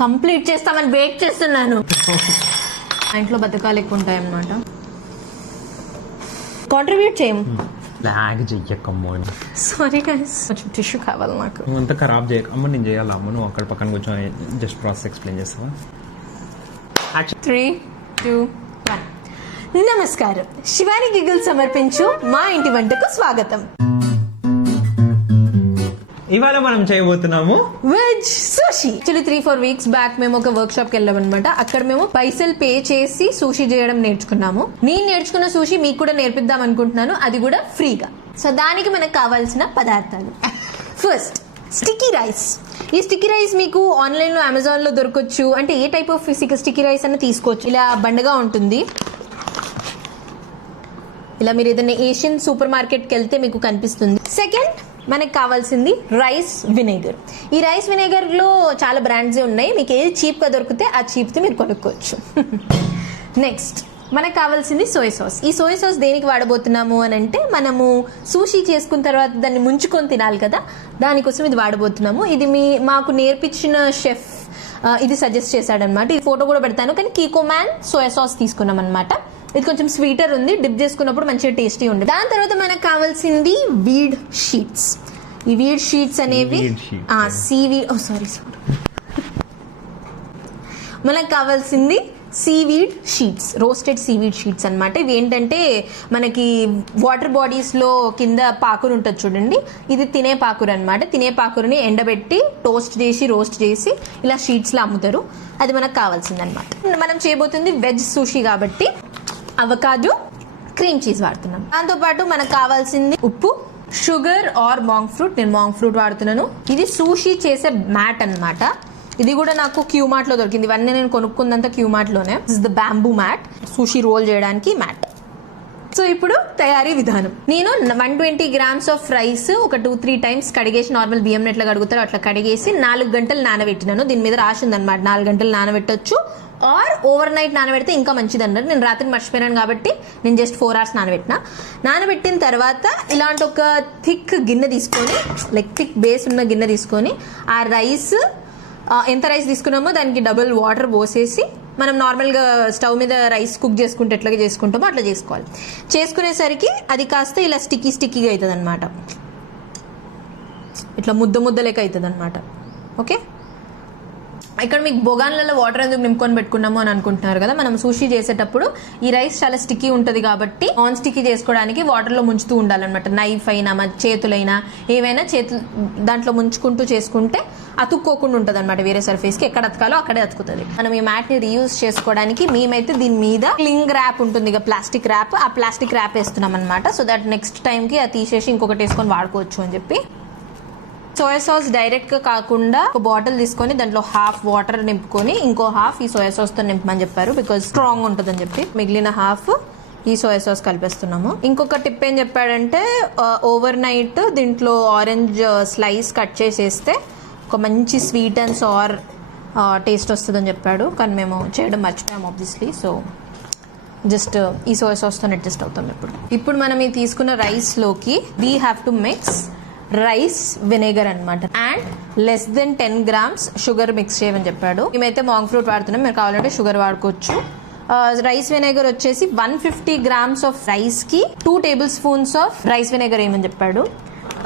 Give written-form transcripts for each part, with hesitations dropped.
Complete చేస్తామని wait చేస్తున్నాను. ఇంట్లో బతకాలు ఎక్కువ ఉంటాయి అన్నమాట. కాంట్రిబ్యూట్ చేయం. లాగ్ చెయ్యకమ్మో. సారీ గైస్, కొంచెం టిష్యూ కావాలి నాకు. నువ్వు అంతా ఖరాబ్ చేయక అమ్మ, నేను చేయాలి అమ్మ. నువ్వు అక్కడ పక్కన కూర్చొని జస్ట్ ప్రాసెస్ ఎక్స్ప్లెయిన్ చేస్తావా? 3, 2, 1. నమస్కారం, శివాని గిగుల్ సమర్పించు మా ఇంటి వంటకు స్వాగతం. ఇవాళ మనం చేయబోతున్నాము veg sushi. Actually 3-4 weeks back మేము ఒక వర్క్ షాప్ కి వెళ్ళాం అనమాట. అక్కడ మేము పైసలు పే చేసి సూషీ చేయడం నేర్చుకున్నాము. నేను నేర్చుకున్న సూషీ మీకు కూడా నేర్పిద్దాం అనుకుంటున్నాను, అది కూడా ఫ్రీగా. సో దానికి మనకు కావాల్సిన పదార్థాలు, ఫస్ట్ స్టిక్కీ రైస్. ఈ స్టిక్కీ రైస్ మీకు ఆన్లైన్ లో అమెజాన్ లో దొరకచ్చు. అంటే ఏ టైప్ ఆఫ్ స్టిక్కీ రైస్ అని తీసుకోవచ్చు. ఇలా బండగా ఉంటుంది. ఇలా మీరు ఏదైనా ఏషియన్ సూపర్ మార్కెట్కి వెళ్తే మీకు కనిపిస్తుంది. సెకండ్, మనకు కావాల్సింది రైస్ వినేగర్. ఈ రైస్ వినేగర్ లో చాలా బ్రాండ్స్ ఉన్నాయి. మీకు ఏది చీప్ గా దొరికితే ఆ చీప్ ది మీరు కొనుక్కోవచ్చు. నెక్స్ట్, మనకు కావాల్సింది సోయా సాస్. ఈ సోయా సాస్ దేనికి వాడబోతున్నాము అని అంటే, మనము సూషీ చేసుకున్న తర్వాత దాన్ని ముంచుకొని తినాలి కదా, దానికోసం ఇది వాడబోతున్నాము. ఇది మాకు నేర్పించిన షెఫ్ ఇది సజెస్ట్ చేశాడనమాట. ఈ ఫోటో కూడా పెడతాను. కానీ కీకో మ్యాన్ సోయా సాస్ తీసుకున్నాం అనమాట. ఇది కొంచెం స్వీటర్ ఉంది, డిప్ చేసుకున్నప్పుడు మంచిగా టేస్టీ ఉంది. దాని తర్వాత మనకు కావాల్సింది వీడ్ షీట్స్. ఈ వీడ్ షీట్స్ అనేవి మనకు కావాల్సింది seaweed sheets, roasted seaweed sheets అనమాట. ఇవి ఏంటంటే మనకి వాటర్ బాడీస్ లో కింద పాకురు ఉంటుంది చూడండి, ఇది తినే పాకురు అనమాట. తినే పాకురుని ఎండబెట్టి రోస్ట్ చేసి ఇలా షీట్స్ లో అమ్ముతారు. అది మనకు కావాల్సింది అనమాట. మనం చేయబోతుంది వెజ్ సూషీ కాబట్టి అవకాడో, క్రీమ్ చీజ్ వాడుతున్నాం. దాంతోపాటు మనకు కావాల్సింది ఉప్పు, షుగర్ ఆర్ మాంగ్ ఫ్రూట్. నేను మాంగ్ ఫ్రూట్ వాడుతున్నాను. ఇది సూషీ చేసే మ్యాట్ అన్నమాట. ఇది కూడా నాకు క్యూ మార్ట్ లో దొరికింది. ఇవన్నీ నేను కొనుక్కుందంతా క్యూ మార్ట్ లోనే. This is the bamboo mat, sushi roll చేయడానికి మ్యాట్. సో ఇప్పుడు తయారీ విధానం. నేను 120 grams ఆఫ్ రైస్ ఒక 2-3 times కడిగేసి, నార్మల్ బియ్యం ఎట్లా కడుగుతారో అట్లా కడిగేసి 4 గంటలు నానబెట్టినాను. దీని మీద రాసింది అనమాట 4 గంటలు నానబెట్టొచ్చు, ఆర్ ఓవర్ నైట్ నానబెడితే ఇంకా మంచిది అన్నారు. నేను రాత్రి మర్చిపోయాను కాబట్టి నేను జస్ట్ 4 hours నానబెట్టిన తర్వాత ఇలాంటి ఒక థిక్ గిన్నె తీసుకొని, లైక్ థిక్ బేస్ ఉన్న గిన్నె తీసుకొని, ఆ రైస్ ఎంత రైస్ తీసుకున్నామో దానికి డబుల్ వాటర్ పోసేసి, మనం నార్మల్గా స్టవ్ మీద రైస్ కుక్ చేసుకుంటే ఎట్లాగా చేసుకుంటామో అట్లా చేసుకోవాలి. చేసుకునేసరికి అది కాస్త ఇలా స్టిక్కీగా అవుతుంది అనమాట. ఇట్లా ముద్ద లెక్క అవుతుంది అనమాట. ఓకే, ఇక్కడ మీకు బొగాన్లలో వాటర్ ఎందుకు నింపుకొని పెట్టుకున్నాము అని అనుకుంటున్నారు కదా. మనం సూషీ చేసేటప్పుడు ఈ రైస్ చాలా స్టిక్కీ ఉంటుంది కాబట్టి నాన్ స్టిక్కీ చేసుకోవడానికి వాటర్లో ముంచుతూ ఉండాలన్నమాట. నైఫ్ అయినా చేతులైనా ఏవైనా దాంట్లో ముంచుకుంటూ చేసుకుంటే అతుక్కోకుండా ఉంటుంది అనమాట. వేరే సర్ఫేస్ కి ఎక్కడ అతకాలో అక్కడే అతుకుతుంది. మనం ఈ మ్యాట్ ని రీయూజ్ చేసుకోవడానికి మేమైతే దీని మీద క్లింగ్ ర్యాప్ ఉంటుంది, ప్లాస్టిక్ ర్యాప్. ఆ ప్లాస్టిక్ ర్యాప్ వేస్తున్నాం అనమాట. సో దట్ నెక్స్ట్ టైం కి అది తీసేసి ఇంకొకటి వేసుకొని వాడుకోవచ్చు అని చెప్పి. సోయా సాస్ డైరెక్ట్ గా కాకుండా ఒక బాటిల్ తీసుకొని దాంట్లో హాఫ్ వాటర్ నింపుకొని ఇంకో హాఫ్ ఈ సోయా సాస్ తో నింపమని చెప్పారు, బికాజ్ స్ట్రాంగ్ ఉంటుంది అని చెప్పి. మిగిలిన హాఫ్ ఈ సోయా సాస్ కలిపేస్తున్నాము. ఇంకొక టిప్ ఏం చెప్పాడంటే, ఓవర్ నైట్ దీంట్లో ఆరెంజ్ స్లైస్ కట్ చేసేస్తే ఒక మంచి స్వీట్ అండ్ సార్ టేస్ట్ వస్తుందని చెప్పాడు. కానీ మేము చేయడం మర్చిపోయాము ఆబ్వియస్లీ. సో జస్ట్ ఈ సోయా సాస్తో అడ్జస్ట్ అవుతాం. ఇప్పుడు మనం ఈ తీసుకున్న రైస్లోకి we have to mix rice vinegar అనమాట. And less than 10 grams sugar mix చేయమని చెప్పాడు. మేమైతే మాంగ్ ఫ్రూట్ వాడుతున్నాం, మీరు కావాలంటే షుగర్ వాడుకోవచ్చు. రైస్ వినేగర్ వచ్చేసి 150 grams ఆఫ్ రైస్ కి 2 tablespoons ఆఫ్ రైస్ వినేగర్ వేయమని చెప్పాడు.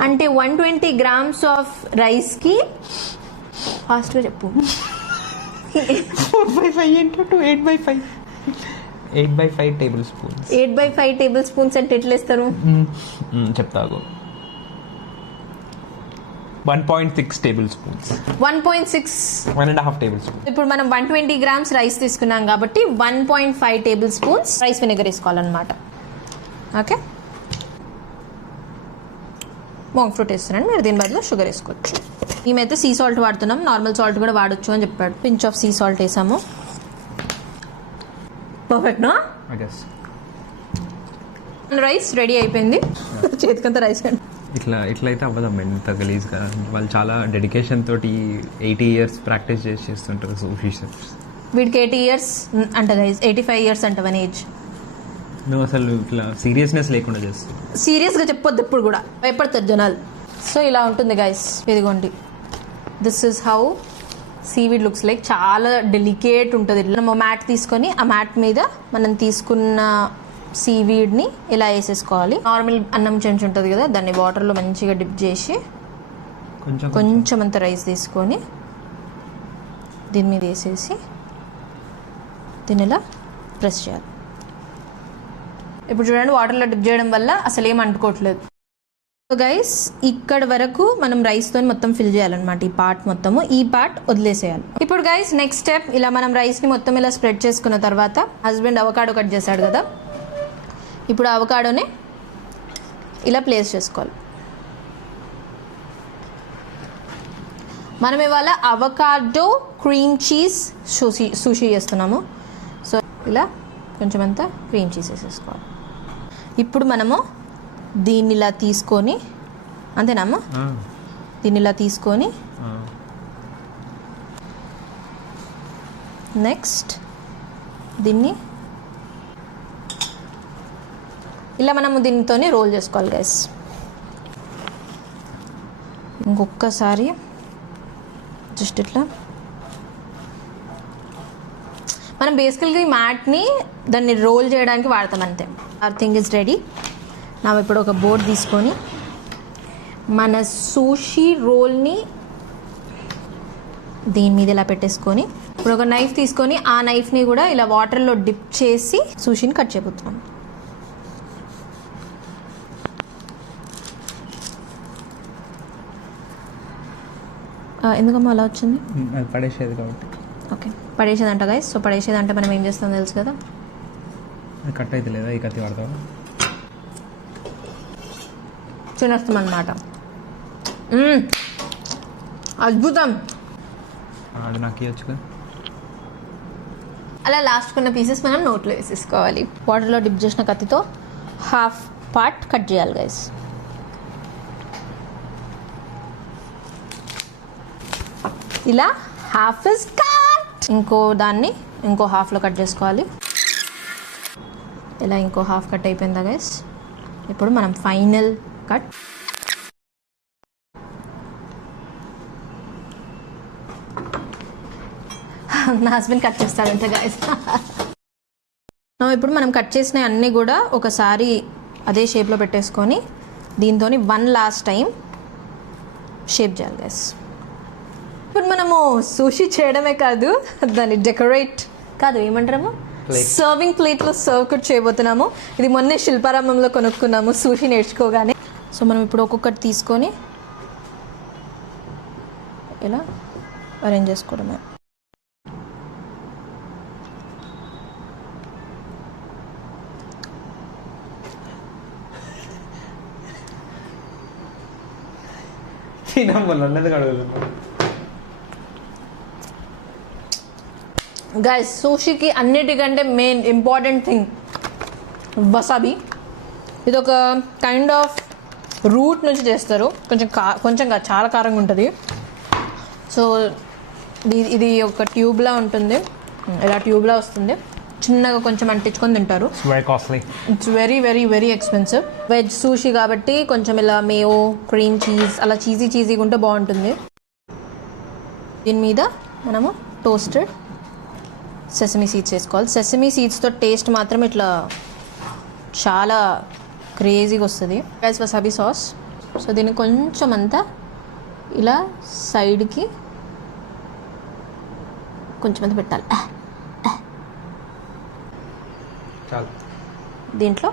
అంటే 120 grams ఆఫ్ రైస్ కి ఫాస్ట్ గా చెప్పు 8/5 tablespoons. 8/5 tablespoons అంటే ఎట్లా వేస్తారు చెప్తాగు. 1.6 tablespoons. 1.5 tablespoons. ఇప్పుడు మనం 120 grams రైస్ తీసుకున్నాం కాబట్టి 1.5 tablespoons రైస్ విnegar వేసుకోవాలన్నమాట. ఓకే, మాంగ్ ఫ్రూట్ వేస్తున్నాను, మీరు దీని బదులు షుగర్ వేసుకోవచ్చు. మేమైతే సీ సాల్ట్ వాడుతున్నాం, నార్మల్ సాల్ట్ కూడా వాడొచ్చు అని చెప్పాడు. పించ్ ఆఫ్ సీ సాల్ట్ వేసాము. పర్ఫెక్ట్ నా? రైస్ రెడీ అయిపోయింది. చేతికంతా రైస్ అండి. ఇట్లా అయితే అవ్వదమ్మా, ఇంత గలీజ్గా. వాళ్ళు చాలా డెడికేషన్ తోటి 80 years ప్రాక్టీస్ చేస్తుంటారు సూషీ షెఫ్స్. వీడికి 80 years అంట గైస్, 85 years అంట వన్ ఏజ్. నువ్వు అసలు ఇట్లా సీరియస్నెస్ లేకుండా చేస్తావు. సీరియస్గా చెప్పొద్దు ఎప్పుడు కూడా, భయపడతారు జనాలు. సో ఇలా ఉంటుంది గైస్, ఇదిగోండి. This is how seaweed looks like చాలా డెలికేట్ ఉంటుంది. మనం మ్యాట్ తీసుకొని ఆ మ్యాట్ మీద మనం తీసుకున్న సీవీడ్ని ఇలా వేసేసుకోవాలి. నార్మల్ అన్నం చెంచు ఉంటుంది కదా, దాన్ని వాటర్లో మంచిగా డిప్ చేసి కొంచెం అంత రైస్ తీసుకొని దీని మీద వేసేసి దీన్ని ఇలా ప్రెస్ చేయాలి. ఇప్పుడు చూడండి, వాటర్లో డిప్ చేయడం వల్ల అసలు ఏం అంటుకోవట్లేదు. సో గైస్, ఇక్కడ వరకు మనం రైస్తో మొత్తం ఫిల్ చేయాలన్నమాట. ఈ పార్ట్ మొత్తము, ఈ పార్ట్ వదిలేసేయాలి. ఇప్పుడు గైస్ నెక్స్ట్ స్టెప్, ఇలా మనం రైస్ని మొత్తం ఇలా స్ప్రెడ్ చేసుకున్న తర్వాత హస్బెండ్ అవకాడో కట్ చేశాడు కదా, ఇప్పుడు అవకాడోని ఇలా ప్లేస్ చేసుకోవాలి. మనం ఇవాళ అవకాడో క్రీమ్ చీజ్ సూషీ చేస్తున్నాము. సో ఇలా కొంచెం అంతా క్రీమ్ చీజ్ వేసేసుకోవాలి. ఇప్పుడు మనము దీన్ని ఇలా తీసుకొని, అంతేనమ్మా, దీన్ని ఇలా తీసుకొని నెక్స్ట్ దీన్ని ఇలా మనము దీనితోనే రోల్ చేసుకోవాలి గైస్. ఇంకొకసారి జస్ట్ ఇట్లా మనం బేసికల్గా ఈ మ్యాట్ని దాన్ని రోల్ చేయడానికి వాడతాం అంతే. Our thing is ready. నా ఇప్పుడు ఒక బోర్డ్ తీసుకొని మన సూషీ రోల్ని దీని మీద ఇలా పెట్టేసుకొని ఇప్పుడు ఒక నైఫ్ తీసుకొని ఆ నైఫ్ని కూడా ఇలా వాటర్లో డిప్ చేసి సూషీని కట్ చేయబోతున్నాం. ఎందుకమ్మా అలా వచ్చింది? పడేసేది కాబట్టి. ఓకే, పడేసేదంట గైస్. సో పడేసేదంటే మనం ఏం చేస్తాం తెలుసు కదా, కట్ అయితే లేదా ఈ కత్తి వాడతావా? తినేస్తాం అన్నమాట. అద్భుతం. నాకు ఇవ్వచ్చు కదా. అలా లాస్ట్ కొన్న పీసెస్ మనం నోట్లో వేసేసుకోవాలి. వాటర్లో డిప్ చేసిన కత్తితో హాఫ్ పార్ట్ కట్ చేయాలి గైస్. ఇలా హాఫ్ ఇస్ కట్. ఇంకో హాఫ్లో కట్ చేసుకోవాలి. ఇలా ఇంకో హాఫ్ కట్ అయిపోయిందా గైస్. ఇప్పుడు మనం ఫైనల్ కట్. నా హస్బెండ్ కట్ చేస్తాడంట గైస్. ఇప్పుడు మనం కట్ చేసిన అన్నీ కూడా ఒకసారి అదే షేప్లో పెట్టేసుకొని దీంతో వన్ లాస్ట్ టైం షేప్ చేయాలి గైస్. ఇప్పుడు మనము సూషీ చేయడమే కాదు, దాన్ని డెకరేట్ కాదు ఏమంటాము, సర్వింగ్ ప్లేట్లో సర్వ్ కూడా చేయబోతున్నాము. ఇది మొన్నే శిల్పారామంలో కొనుక్కున్నాము సూషీ నేర్చుకోగానే. సో మనం ఇప్పుడు ఒక్కొక్కటి తీసుకొని ఇలా అరేంజ్ చేసుకోవడమే. గైస్, సూషీకి అన్నిటికంటే మెయిన్ ఇంపార్టెంట్ థింగ్ వసాబి. ఇది ఒక కైండ్ ఆఫ్ రూట్ నుంచి చేస్తారు. కొంచెం చాలా కారంగా ఉంటుంది. సో ఇది ఒక ట్యూబ్లా ఉంటుంది, ఇలా ట్యూబ్లా వస్తుంది. చిన్నగా కొంచెం అంటించుకొని తింటారు. It's very very very expensive. Veg sushi కాబట్టి కొంచెం ఇలా మేయో, క్రీమ్ చీజ్ అలా చీజీగా ఉంటే బాగుంటుంది. దీని మీద మనము టోస్టెడ్ సెసమీ సీడ్స్ వేసుకోవాలి. సెసమీ సీడ్స్తో టేస్ట్ మాత్రం ఇట్లా చాలా క్రేజీగా వస్తుంది. Guys, వసాబీ sauce. సో దీన్ని కొంచెం అంతా ఇలా సైడ్కి కొంచెం అంతా పెట్టాలి. దీంట్లో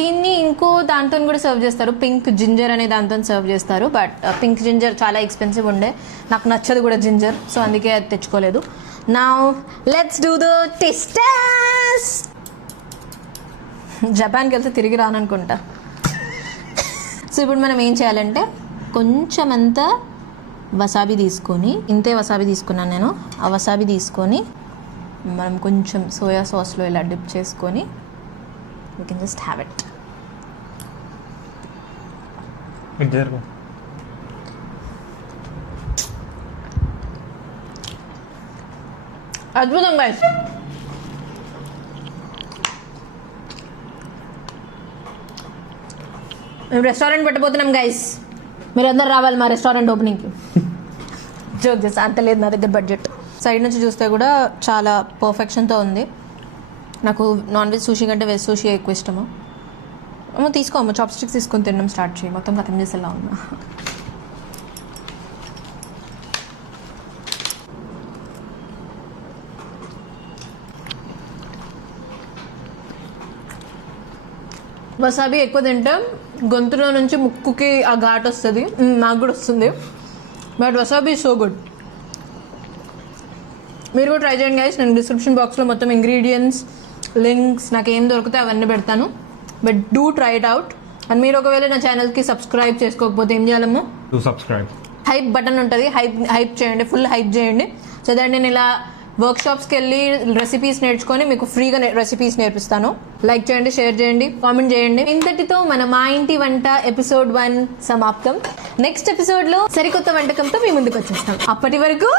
దీన్ని ఇంకో దాంతో కూడా సర్వ్ చేస్తారు. పింక్ జింజర్ అనే దాంతో సర్వ్ చేస్తారు. బట్ పింక్ జింజర్ చాలా ఎక్స్పెన్సివ్ ఉండే, నాకు నచ్చదు కూడా జింజర్. సో అందుకే అది తెచ్చుకోలేదు. Now let's do the taste. జపాన్కి వెళ్తే తిరిగి రాననుకుంటా. సో ఇప్పుడు మనం ఏం చేయాలంటే కొంచెం అంతా వసాబీ తీసుకొని, ఇంతే వసాబీ తీసుకున్నాను నేను. ఆ వసాబీ తీసుకొని మనం కొంచెం సోయా సాస్లో ఇలా డిప్ చేసుకొని we can just have it. అద్భుతం గైస్. మేము రెస్టారెంట్ పెట్టబోతున్నాం గైస్. మీరందరూ రావాలి మా రెస్టారెంట్ ఓపెనింగ్కి. జోక్ చేస్తా, అంత లేదు నా దగ్గర బడ్జెట్. సైడ్ నుంచి చూస్తే కూడా చాలా పర్ఫెక్షన్తో ఉంది. నాకు నాన్ వెజ్ సూషీ కంటే వెజ్ సూషీ ఎక్కువ ఇష్టము. అమ్మ తీసుకో చాప్ స్టిక్స్ తీసుకొని తినడం స్టార్ట్ చేయి, మొత్తం ఖతం చేసేలా ఉన్నా. వసాబీ ఎక్కువ తింటే గొంతులో నుంచి ముక్కుకి ఆ ఘాట్ వస్తుంది, నాకు కూడా వస్తుంది. But wasabi so good. మీరు కూడా ట్రై చేయండి గైస్. నేను డిస్క్రిప్షన్ బాక్స్లో మొత్తం ఇంగ్రీడియంట్స్, లింక్స్, నాకు ఏం దొరికితే అవన్నీ పెడతాను. But do try it out. And మీరు ఒకవేళ నా ఛానల్కి సబ్స్క్రైబ్ చేసుకోకపోతే ఏం చేయాలమ్మా? To subscribe. హైప్ బటన్ ఉంటుంది, హైప్ చేయండి, ఫుల్ హైప్ చేయండి. సో దట్ నేను ఇలా వర్క్షాప్స్కి వెళ్ళి రెసిపీస్ నేర్చుకొని మీకు ఫ్రీగా రెసిపీస్ నేర్పిస్తాను. లైక్ చేయండి, షేర్ చేయండి, కామెంట్ చేయండి. ఇంతటితో మన మా ఇంటి వంట ఎపిసోడ్ 1 సమాప్తం. నెక్స్ట్ ఎపిసోడ్లో సరికొత్త వంటకంతో మీ ముందుకు వచ్చేస్తాం. అప్పటి వరకు